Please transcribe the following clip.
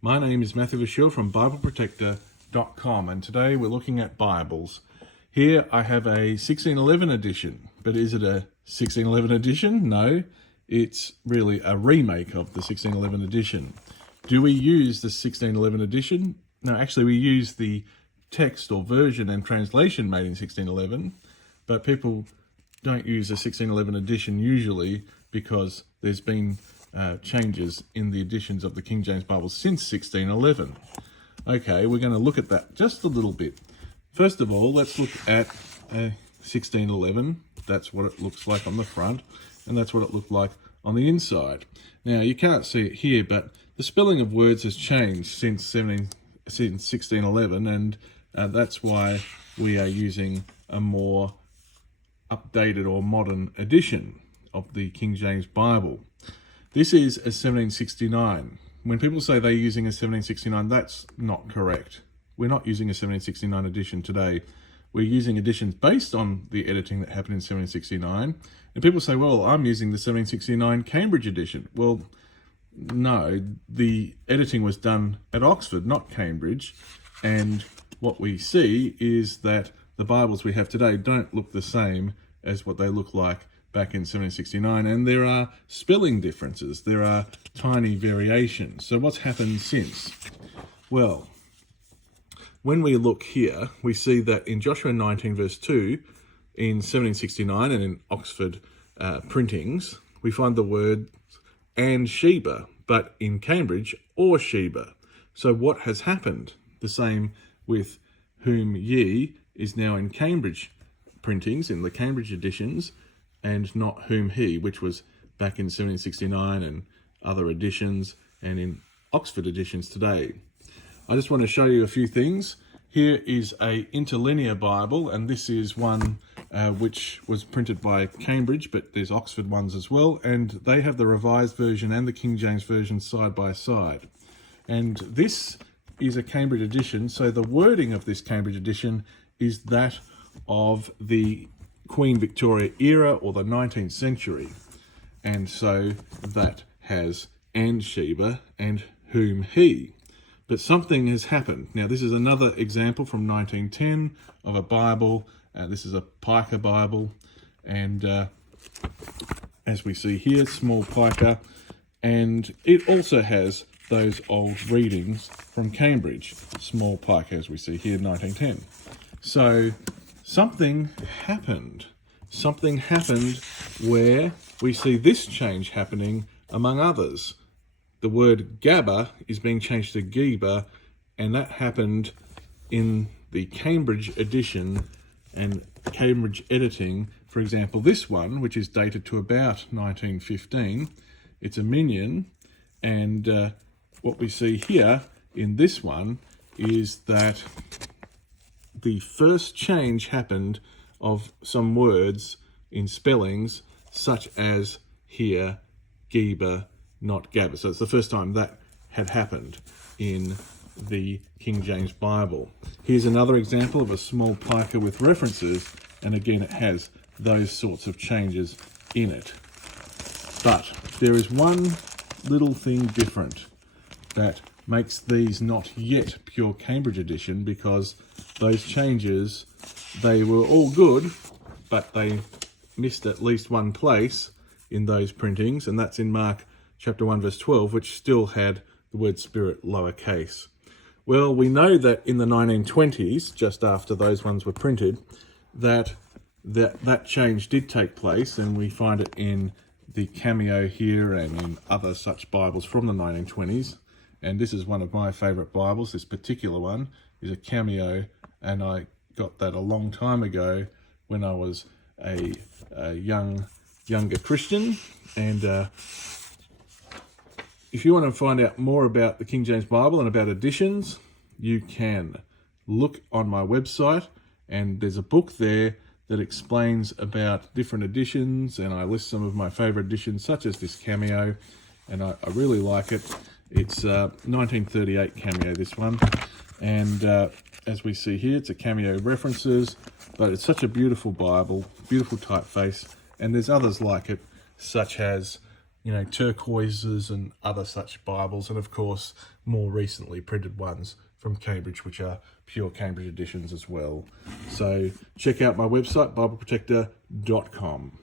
My name is Matthew Shield from BibleProtector.com, and today we're looking at Bibles. Here I have a 1611 edition, but is it a 1611 edition? No, it's really a remake of the 1611 edition. Do we use the 1611 edition? No, actually we use the text or version and translation made in 1611, but people don't use the 1611 edition usually because there's been changes in the editions of the King James Bible since 1611. Okay, we're going to look at that just a little bit. First of all, let's look at 1611. That's what it looks like on the front, and that's what it looked like on the inside. Now, you can't see it here, but the spelling of words has changed since 1611, and that's why we are using a more updated or modern edition of the King James Bible. This is a 1769. When people say they're using a 1769, that's not correct. We're not using a 1769 edition today. We're using editions based on the editing that happened in 1769. And people say, well, I'm using the 1769 Cambridge edition. Well, no, the editing was done at Oxford, not Cambridge. And what we see is that the Bibles we have today don't look the same as what they look like back in 1769, and there are spelling differences, there are tiny variations. So what's happened since? Well, when we look here, we see that in Joshua 19 verse 2, in 1769 and in Oxford printings, we find the word and Sheba, but in Cambridge, or Sheba. So what has happened? The same with whom ye is now in Cambridge printings, in the Cambridge editions, and not whom he, which was back in 1769 and other editions, and in Oxford editions today. I just want to show you a few things. Here is a interlinear Bible, and this is one which was printed by Cambridge, but there's Oxford ones as well, and they have the Revised Version and the King James Version side by side. And this is a Cambridge edition, so the wording of this Cambridge edition is that of the Queen Victoria era or the 19th century. And so that has and Sheba and whom he. But something has happened. Now, this is another example from 1910 of a Bible. This is a Piker Bible. And as we see here, small Piker. And it also has those old readings from Cambridge, small Piker, as we see here, 1910. So something happened. Something happened where we see this change happening among others. The word Gabba is being changed to Geba, and that happened in the Cambridge edition and Cambridge editing. For example, this one, which is dated to about 1915, it's a minion, and what we see here in this one is that the first change happened of some words in spellings, such as here, Geba, not Gabba. So it's the first time that had happened in the King James Bible. Here's another example of a small Piker with references, and again it has those sorts of changes in it. But there is one little thing different that makes these not yet pure Cambridge edition, because those changes, they were all good, but they missed at least one place in those printings, and that's in Mark chapter 1 verse 12, which still had the word spirit lowercase. Well, we know that in the 1920s, just after those ones were printed, that change did take place, and we find it in the Cameo here and in other such Bibles from the 1920s. And this is one of my favourite Bibles. This particular one is a Cameo, and I got that a long time ago when I was a younger Christian. And if you want to find out more about the King James Bible and about editions, you can look on my website, and there's a book there that explains about different editions, and I list some of my favourite editions, such as this Cameo, and I really like it. It's 1938 Cameo, this one, and as we see here, it's a Cameo references, but it's such a beautiful Bible, beautiful typeface, and there's others like it, such as you know, turquoises and other such Bibles, and of course more recently printed ones from Cambridge, which are pure Cambridge editions as well. So check out my website, bibleprotector.com.